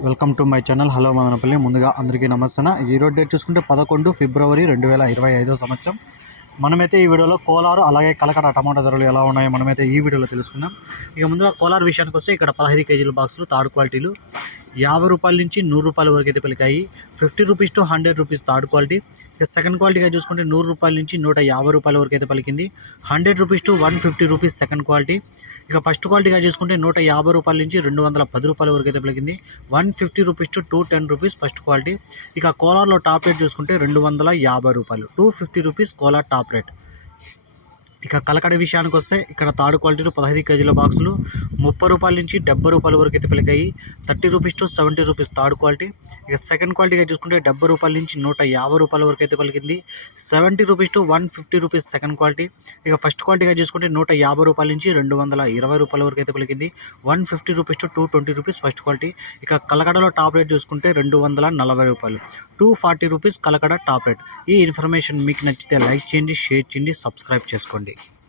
Welcome to my channel. Hello Madanapalle. ముందుగా అందరికీ నమస్తే ఈ రోజు డేట్ చూసుకుంటే పదకొండు ఫిబ్రవరి రెండు వేల ఇరవై ఐదో సంవత్సరం. మనమైతే ఈ వీడియోలో కోలారు అలాగే కలకడ టమాటా ధరలు ఎలా ఉన్నాయో మనమైతే ఈ వీడియోలో తెలుసుకుందాం. ఇక ముందుగా కోలార్ విషయానికి వస్తే ఇక్కడ పదహైదు కేజీల బాక్సులు థర్డ్ క్వాలిటీలు యాభై రూపాయల నుంచి నూరు రూపాయల వరకు అయితే పలికాయి. Fifty rupees to hundred rupees third quality. ఇక సెకండ్ క్వాలిటీగా చూసుకుంటే నూరు రూపాయల నుంచి నూట యాభై రూపాయల వరకు అయితే పలికింది. Hundred rupees to one fifty rupees second quality. ఇక ఫస్ట్ క్వాలిటీగా చూసుకుంటే నూట యాభై రూపాయల నుంచి రెండు వందల పది రూపాయల వరకు అయితే పలికింది. One fifty rupees to two ten rupees first quality. ఇక కోలార్లో టాప్ రేట్ చూసుకుంటే రెండు వందల యాభై రూపాయలు. Two fifty rupees Kolar top rate. ఇక కలకడ విషయానికి వస్తే ఇక్కడ తాడు క్వాలిటీలో పదహైదు కేజీల బాక్సులు ముప్పై రూపాయల నుంచి డెబ్బై రూపాయల వరకు అయితే పెలికాయి. Thirty rupees to seventy rupees third quality. ఇక సెకండ్ క్వాలిటీగా చూసుకుంటే డెబ్బై రూపాయల నుంచి నూట యాభై రూపాయల వరకు అయితే పలికింది. Seventy rupees to one fifty rupees second quality. ఇక ఫస్ట్ క్వాలిటీగా చూసుకుంటే నూట యాభై రూపాయల నుంచి రెండు వందల ఇరవై రూపాయల వరకు అయితే పలికింది. One fifty rupees to two twenty rupees first quality. ఇక కలకడలో టాప్ రేట్ చూసుకుంటే రెండు వందల నలభై రూపాయలు. Two forty rupees Kalakada top rate. ఈ ఇన్ఫర్మేషన్ మీకు నచ్చితే లైక్ చేయండి షేర్ చేయండి సబ్స్క్రైబ్ చేసుకోండి. রেখে